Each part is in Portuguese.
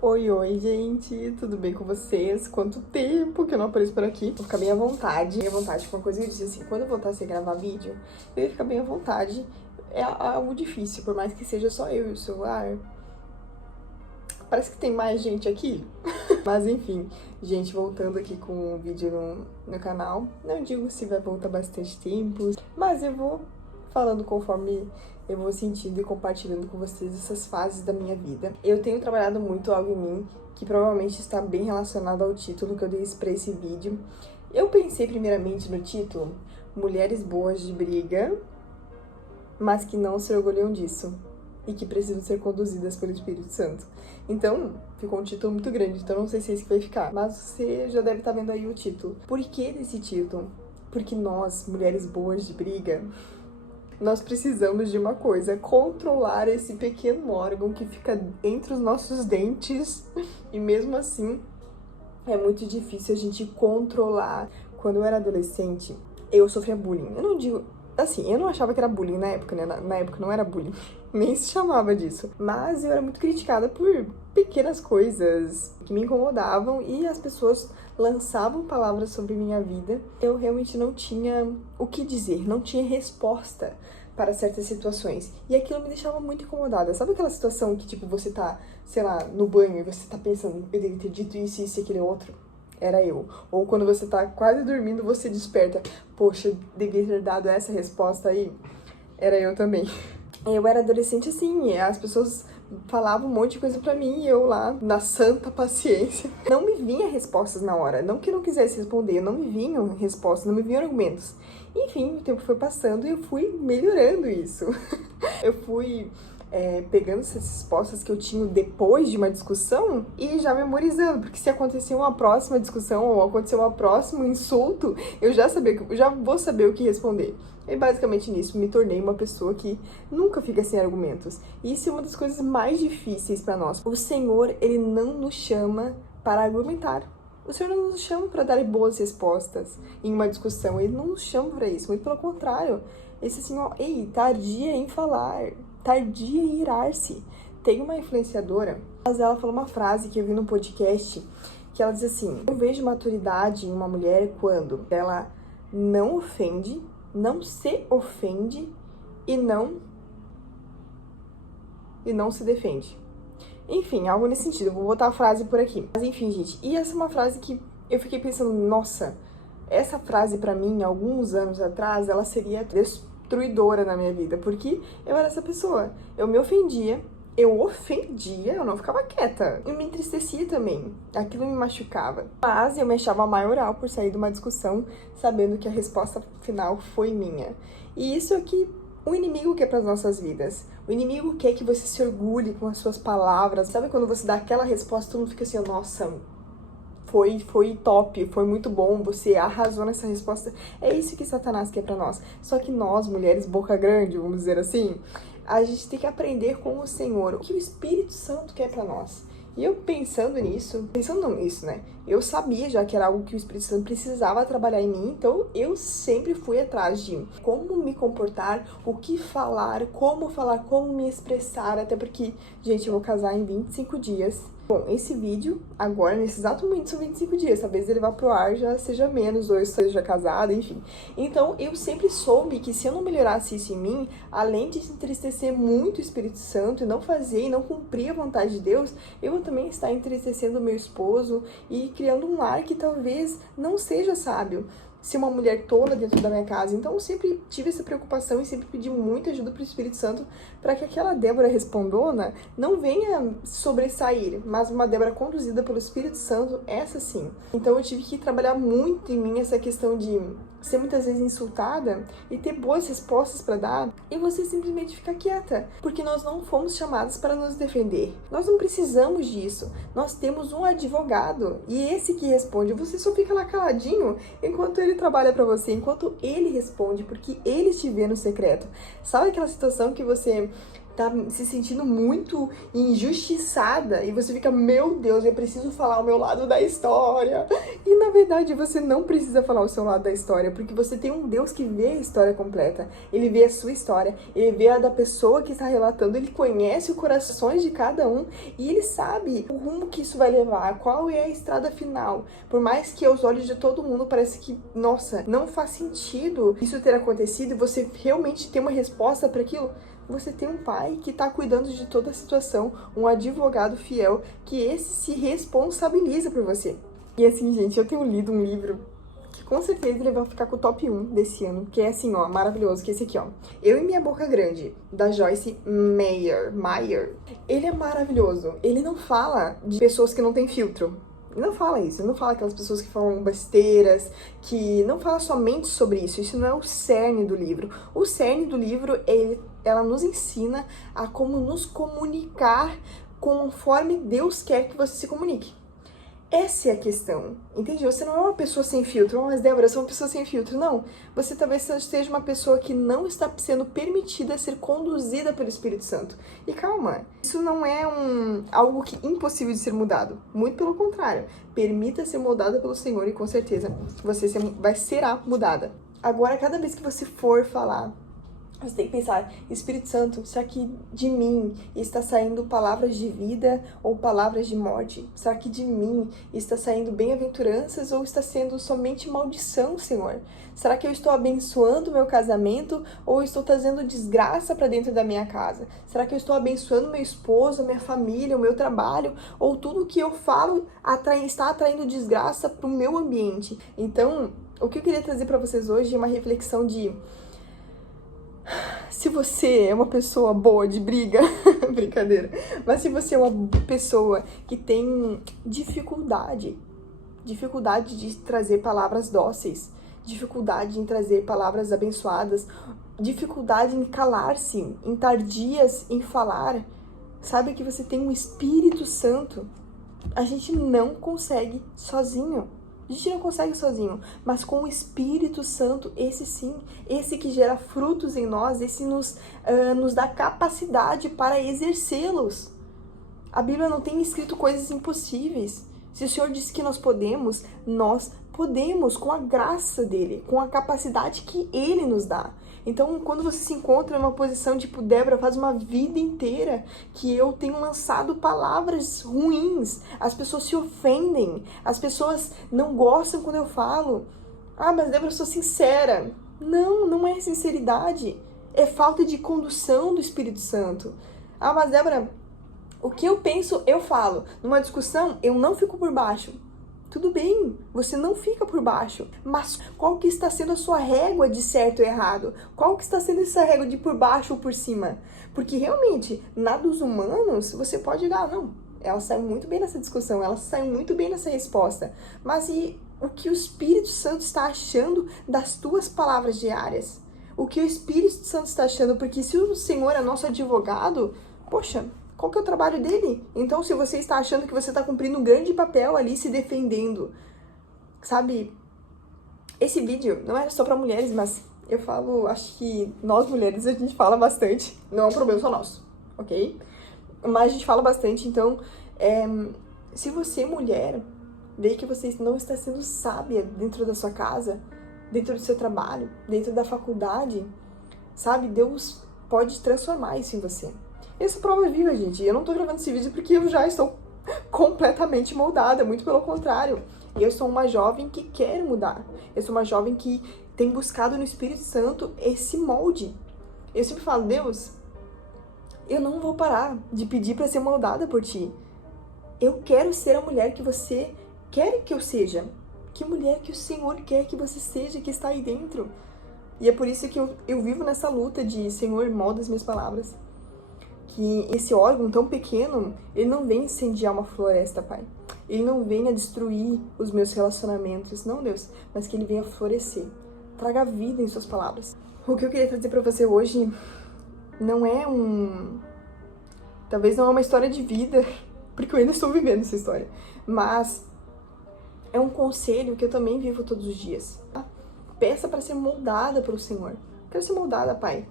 Oi, oi, gente, tudo bem com vocês? Quanto tempo que eu não apareço por aqui? Vou ficar bem à vontade. Bem à vontade com uma coisa que eu disse assim, quando eu voltasse a gravar vídeo, eu ia ficar bem à vontade. É algo difícil, por mais que seja só eu e o celular. Parece que tem mais gente aqui. Mas enfim, gente, voltando aqui com o vídeo no canal. Não digo se vai voltar bastante tempo, mas eu vou falando conforme eu vou sentindo e compartilhando com vocês essas fases da minha vida. Eu tenho trabalhado muito algo em mim que provavelmente está bem relacionado ao título que eu dei para esse vídeo. Eu pensei primeiramente no título Mulheres Boas de Briga, mas que não se orgulham disso e que precisam ser conduzidas pelo Espírito Santo. Então, ficou um título muito grande, então não sei se é esse que vai ficar, mas você já deve estar vendo aí o título. Por que desse título? Porque nós, mulheres boas de briga, nós precisamos de uma coisa, controlar esse pequeno órgão que fica entre os nossos dentes e mesmo assim é muito difícil a gente controlar. Quando eu era adolescente, eu sofria bullying. Eu não digo, assim, eu não achava que era bullying na época, né? Na época não era bullying, nem se chamava disso. Mas eu era muito criticada por pequenas coisas que me incomodavam e as pessoas lançavam palavras sobre minha vida. Eu realmente não tinha o que dizer, não tinha resposta para certas situações. E aquilo me deixava muito incomodada. Sabe aquela situação que, tipo, você tá, sei lá, no banho e você tá pensando, eu devia ter dito isso, isso e aquele outro? Era eu. Ou quando você tá quase dormindo, você desperta. Poxa, eu devia ter dado essa resposta aí. Era eu também. Eu era adolescente assim, e as pessoas falavam um monte de coisa pra mim e eu lá, na santa paciência. Não me vinha respostas na hora. Não que eu não quisesse responder, não me vinham respostas, não me vinham argumentos. Enfim, o tempo foi passando e eu fui melhorando isso. Eu fui pegando essas respostas que eu tinha depois de uma discussão e já memorizando, porque se acontecer uma próxima discussão ou acontecer um próximo insulto, eu já vou saber o que responder. E basicamente nisso me tornei uma pessoa que nunca fica sem argumentos. E isso é uma das coisas mais difíceis para nós. O Senhor, ele não nos chama para argumentar. O Senhor não nos chama para dar boas respostas em uma discussão. Ele não nos chama para isso. Muito pelo contrário. Esse assim, ó, ei, tardia em falar, tardia em irar-se. Tem uma influenciadora, mas ela falou uma frase que eu vi no podcast, que ela diz assim: eu vejo maturidade em uma mulher quando ela não ofende, não se ofende e não se defende. Enfim, algo nesse sentido. Eu vou botar a frase por aqui. Mas enfim, gente. E essa é uma frase que eu fiquei pensando, nossa, essa frase pra mim, alguns anos atrás, ela seria destruidora na minha vida. Porque eu era essa pessoa. Eu me ofendia, eu não ficava quieta. Eu me entristecia também. Aquilo me machucava. Mas eu me achava maioral por sair de uma discussão sabendo que a resposta final foi minha. E isso é que o inimigo quer para as nossas vidas. O inimigo quer que você se orgulhe com as suas palavras. Sabe quando você dá aquela resposta, todo mundo fica assim, nossa, foi top, foi muito bom, você arrasou nessa resposta. É isso que Satanás quer para nós. Só que nós, mulheres boca grande, vamos dizer assim, a gente tem que aprender com o Senhor o que o Espírito Santo quer para nós. E eu pensando nisso, né? Eu sabia já que era algo que o Espírito Santo precisava trabalhar em mim, então eu sempre fui atrás de como me comportar, o que falar, como me expressar, até porque, gente, eu vou casar em 25 dias. Bom, esse vídeo, agora, nesse exato momento, são 25 dias. Talvez ele vá pro ar, já seja menos, ou eu seja casada, enfim. Então, eu sempre soube que se eu não melhorasse isso em mim, além de entristecer muito o Espírito Santo e não fazer e não cumprir a vontade de Deus, eu vou também estar entristecendo o meu esposo e criando um lar que talvez não seja sábio. Ser uma mulher tola dentro da minha casa. Então eu sempre tive essa preocupação e sempre pedi muita ajuda pro Espírito Santo para que aquela Débora respondona não venha sobressair, mas uma Débora conduzida pelo Espírito Santo, essa sim. Então eu tive que trabalhar muito em mim essa questão de ser muitas vezes insultada e ter boas respostas para dar e você simplesmente ficar quieta, porque nós não fomos chamados para nos defender. Nós não precisamos disso. Nós temos um advogado e esse que responde. Você só fica lá caladinho enquanto ele trabalha para você, enquanto ele responde, porque ele te vê no secreto. Sabe aquela situação que você tá se sentindo muito injustiçada e você fica, meu Deus, eu preciso falar o meu lado da história. E na verdade você não precisa falar o seu lado da história, porque você tem um Deus que vê a história completa. Ele vê a sua história, ele vê a da pessoa que está relatando, ele conhece os corações de cada um e ele sabe o rumo que isso vai levar, qual é a estrada final. Por mais que aos olhos de todo mundo parece que, nossa, não faz sentido isso ter acontecido e você realmente ter uma resposta para aquilo, você tem um pai que está cuidando de toda a situação, um advogado fiel, que esse se responsabiliza por você. E assim, gente, eu tenho lido um livro que com certeza ele vai ficar com o top 1 desse ano, que é assim, ó, maravilhoso, que é esse aqui, ó. Eu e Minha Boca Grande, da Joyce Meyer. Ele é maravilhoso. Ele não fala de pessoas que não têm filtro. Não fala isso, não fala aquelas pessoas que falam besteiras, que não fala somente sobre isso. Isso não é o cerne do livro. O cerne do livro, ela nos ensina a como nos comunicar conforme Deus quer que você se comunique. Essa é a questão, entende? Você não é uma pessoa sem filtro, mas Débora, eu sou uma pessoa sem filtro. Não, você talvez seja uma pessoa que não está sendo permitida a ser conduzida pelo Espírito Santo. E calma, isso não é algo que impossível de ser mudado. Muito pelo contrário, permita ser moldada pelo Senhor e com certeza você será mudada. Agora, cada vez que você for falar, você tem que pensar, Espírito Santo, será que de mim está saindo palavras de vida ou palavras de morte? Será que de mim está saindo bem-aventuranças ou está sendo somente maldição, Senhor? Será que eu estou abençoando o meu casamento ou estou trazendo desgraça para dentro da minha casa? Será que eu estou abençoando meu esposo, minha família, o meu trabalho? Ou tudo que eu falo está atraindo desgraça para o meu ambiente? Então, o que eu queria trazer para vocês hoje é uma reflexão de... Se você é uma pessoa boa de briga, brincadeira, mas se você é uma pessoa que tem dificuldade de trazer palavras dóceis, dificuldade em trazer palavras abençoadas, dificuldade em calar-se, em tardias em falar, sabe que você tem um Espírito Santo. A gente não consegue sozinho. A gente não consegue sozinho, mas com o Espírito Santo, esse sim, esse que gera frutos em nós, esse nos dá capacidade para exercê-los. A Bíblia não tem escrito coisas impossíveis. Se o Senhor disse que nós podemos com a graça dele, com a capacidade que ele nos dá. Então, quando você se encontra numa posição tipo, Débora, faz uma vida inteira que eu tenho lançado palavras ruins, as pessoas se ofendem, as pessoas não gostam quando eu falo. Ah, mas Débora, eu sou sincera. Não, não é sinceridade. É falta de condução do Espírito Santo. Ah, mas Débora, o que eu penso, eu falo. Numa discussão, eu não fico por baixo. Tudo bem, você não fica por baixo, mas qual que está sendo a sua régua de certo ou errado? Qual que está sendo essa régua de por baixo ou por cima? Porque realmente, na dos humanos, você pode dar, não, ela saiu muito bem nessa discussão, ela saiu muito bem nessa resposta, mas e o que o Espírito Santo está achando das tuas palavras diárias? O que o Espírito Santo está achando? Porque se o Senhor é nosso advogado, poxa, qual que é o trabalho dele? Então, se você está achando que você está cumprindo um grande papel ali, se defendendo, sabe? Esse vídeo não era só para mulheres, mas eu falo, acho que nós mulheres a gente fala bastante. Não é um problema só nosso, ok? Mas a gente fala bastante, então, se você, mulher, vê que você não está sendo sábia dentro da sua casa, dentro do seu trabalho, dentro da faculdade, sabe? Deus pode transformar isso em você. Essa prova viva, gente. Eu não tô gravando esse vídeo porque eu já estou completamente moldada, muito pelo contrário. Eu sou uma jovem que quer mudar. Eu sou uma jovem que tem buscado no Espírito Santo esse molde. Eu sempre falo, Deus, eu não vou parar de pedir para ser moldada por Ti. Eu quero ser a mulher que você quer que eu seja. Que mulher que o Senhor quer que você seja, que está aí dentro. E é por isso que eu vivo nessa luta de, Senhor, molda as minhas palavras. Que esse órgão tão pequeno, ele não vem incendiar uma floresta, Pai. Ele não vem a destruir os meus relacionamentos, não, Deus, mas que ele venha florescer. Traga vida em suas palavras. O que eu queria trazer pra você hoje não é talvez não é uma história de vida, porque eu ainda estou vivendo essa história, mas é um conselho que eu também vivo todos os dias. Tá? Peça para ser moldada pelo Senhor. Quero ser moldada, Pai.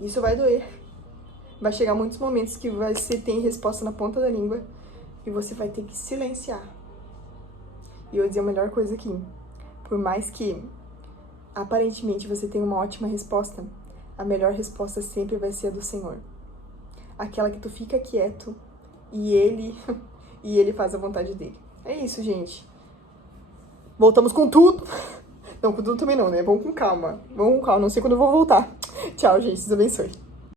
Isso vai doer. Vai chegar muitos momentos que você tem resposta na ponta da língua e você vai ter que silenciar. E eu vou dizer a melhor coisa aqui. Por mais que aparentemente você tenha uma ótima resposta, a melhor resposta sempre vai ser a do Senhor. Aquela que tu fica quieto e ele faz a vontade dele. É isso, gente. Voltamos com tudo. Não, com tudo também não, né? Vamos com calma. Não sei quando eu vou voltar. Tchau, gente. Deus abençoe.